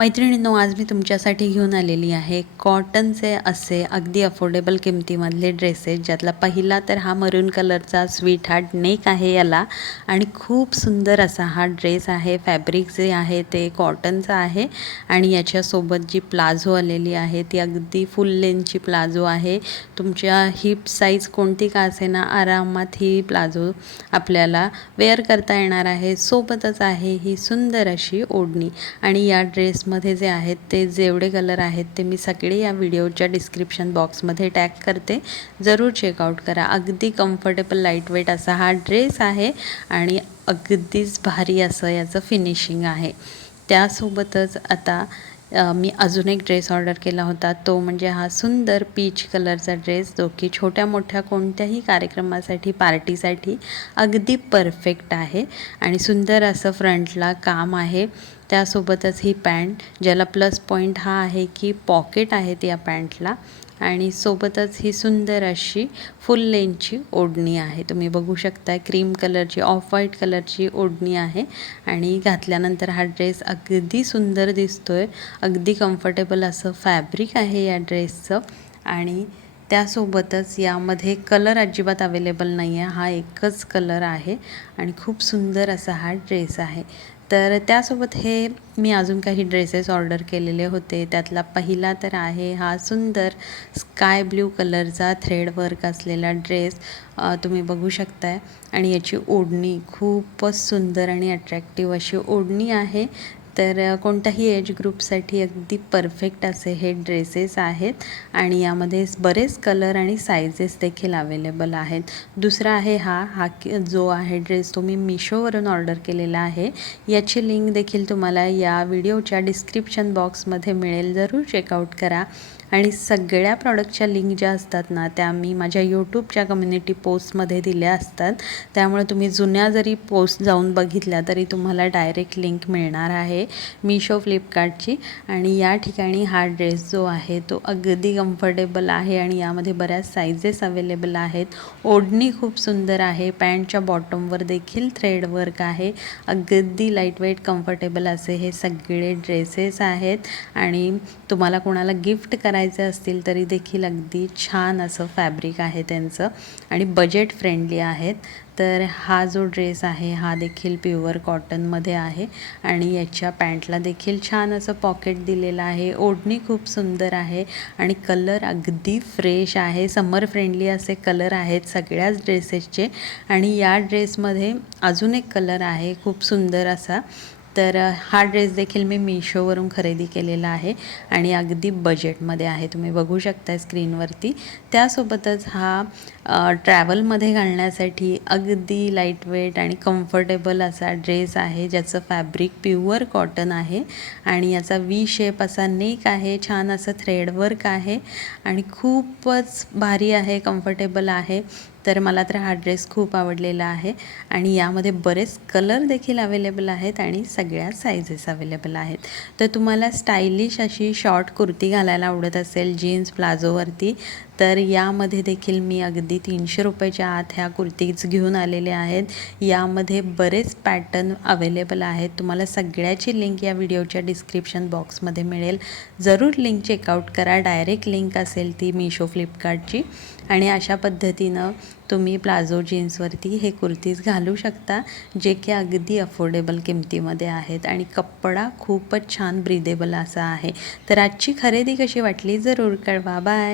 मैत्रिणींनो, आज मी तुमच्यासाठी घेऊन आलेली आहे कॉटनचे असे अगदी अफोर्डेबल किमतीमधले ड्रेसेस, ज्यातला पहिला तर हा मरून कलरचा स्वीट हार्ट नेक आहे याला, आणि खूप सुंदर असा हा ड्रेस आहे। फॅब्रिक जे आहे ते कॉटनचं आहे आणि याच्यासोबत जी प्लाझो आलेली आहे ती अगदी फुल लेंथची प्लाझो आहे। तुमच्या हिप साईज कोणती का असेना, आरामात ही प्लाझो आपल्याला वेअर करता येणार आहे। सोबतच आहे ही सुंदर अशी ओढणी, आणि या ड्रेस मध्ये जे आहेत ते जेवढे कलर आहेत ते मी सगळे या व्हिडिओच्या डिस्क्रिप्शन बॉक्समध्ये टॅग करते, जरूर चेकआउट करा। अगदी कम्फर्टेबल लाईट वेट असा हा ड्रेस आहे आणि अगदीच भारी असं याचं फिनिशिंग आहे। त्यासोबतच आता मी अजून एक ड्रेस ऑर्डर केला होता, तो म्हणजे हा सुंदर पीच कलरचा ड्रेस, जो की छोट्या मोठ्या कोणत्याही कार्यक्रमासाठी, पार्टीसाठी अगदी परफेक्ट आहे आणि सुंदर असं फ्रंटला काम आहे। त्यासोबतच ही पॅन्ट, ज्याला प्लस पॉईंट हा आहे की पॉकेट आहेत या पॅन्टला, आणि सोबतच ही सुंदर अशी फुल लेंथची ओढणी आहे। तुम्ही बघू शकता क्रीम कलरची, ऑफ व्हाईट कलरची ओढणी आहे आणि घातल्यानंतर हा ड्रेस अगदी सुंदर दिसतोय। अगदी कम्फर्टेबल असं फॅब्रिक आहे या ड्रेसचं, आणि त्यासोबतच यामध्ये कलर अजिबात अवेलेबल नाही आहे, हा एकच कलर आहे आणि खूप सुंदर असा हा ड्रेस आहे। तर त्यासोबत हे मी अजून काही ड्रेसेस ऑर्डर केलेले होते, त्यातला पहिला तर आहे हा सुंदर स्काय ब्ल्यू कलरचा थ्रेड वर्क असलेला ड्रेस, तुम्ही बघू शकताय, आणि याची ओढणी खूपच सुंदर आणि अट्रॅक्टिव्ह अशी ओढणी आहे। तर कोणत्याही एज ग्रुपसाठी अगदी परफेक्ट असे हे ड्रेसेस आहेत आणि यामध्ये बरेच कलर आणि साइजेस देखील अवेलेबल आहेत। दुसरा आहे हा जो आहे ड्रेस तो मी मिशोवरून ऑर्डर केलेला आहे, याची लिंक देखील तुम्हाला या व्हिडिओच्या डिस्क्रिप्शन बॉक्समध्ये मिळेल, जरूर चेकआउट करा। आणि सगळ्या प्रॉडक्टच्या लिंक ज्या असतात ना, त्या मी माझ्या यूट्यूबच्या कम्युनिटी पोस्टमध्ये दिल्या असतात, त्यामुळे तुम्ही जुन्या जरी पोस्ट जाऊन बघितल्या तरी तुम्हाला डायरेक्ट लिंक मिळणार आहे मिशो फ्लिपकार्टची। आणि या ठिकाणी हा ड्रेस जो आहे तो अगदी कम्फर्टेबल आहे आणि यामध्ये बऱ्याच साइजेस अवेलेबल आहेत। ओढणी खूप सुंदर आहे, पॅन्टच्या बॉटमवर देखील थ्रेड वर्क आहे। अगदी लाईट वेट कम्फर्टेबल असे हे सगळे ड्रेसेस आहेत, आणि तुम्हाला कोणाला गिफ्ट करायचे असतील तरी देखील अगदी छान असं फॅब्रिक आहे त्यांचं, आणि बजेट फ्रेंडली आहेत। तर हा जो ड्रेस आहे हा देखील प्युअर कॉटनमध्ये आहे आणि याच्या पॅन्टला देखील छान असं पॉकेट दिलेलं आहे। ओढणी खूप सुंदर आहे आणि कलर अगदी फ्रेश आहे, समर फ्रेंडली असे कलर आहेत सगळ्याच ड्रेसेसचे। आणि या ड्रेसमध्ये अजून एक कलर आहे खूप सुंदर असा, तर हा ड्रेस देखील मी मिशोवरून खरेदी केलेला आहे आणि अगदी बजेटमध्ये आहे, तुम्ही बघू शकता स्क्रीनवरती। त्यासोबतच हा ट्रॅव्हलमध्ये घालण्यासाठी अगदी लाईट वेट आणि कम्फर्टेबल असा ड्रेस आहे, ज्याचं फॅब्रिक प्युअर कॉटन आहे आणि याचा वी शेप असा नेक आहे, छान असं थ्रेड वर्क आहे आणि खूपच भारी आहे, कम्फर्टेबल आहे। तर मला तर हा ड्रेस खूप आवडलेला आहे आणि यामध्ये बरेच कलर देखील अवेलेबल आहेत आणि सगळ्या साइजेस अवेलेबल आहेत। तर तुम्हाला स्टायलिश अशी शॉर्ट कुर्ती घालायला आवडत असेल जीन्स प्लाझोवरती, तर यामध्ये देखील मी अगदी 300 रुपयाच्या आत ह्या कुर्तीज घेऊन आलेले आहेत। यामध्ये बरेच पॅटर्न अवेलेबल आहेत, तुम्हाला सगळ्याची लिंक या व्हिडिओच्या डिस्क्रिप्शन बॉक्समध्ये मिळेल, जरूर लिंक चेकआउट करा। डायरेक्ट लिंक असेल ती मिशो फ्लिपकार्टची, आणि अशा पद्धतीनं तुम्ही प्लाझो जीन्सवरती हे कुर्तीज घालू शकता, जे की अगदी अफोर्डेबल किमतीमध्ये आहेत आणि कपडा खूपच छान ब्रीदेबल असा आहे। तर आजची खरेदी कशी वाटली जरूर कळवा। बाय।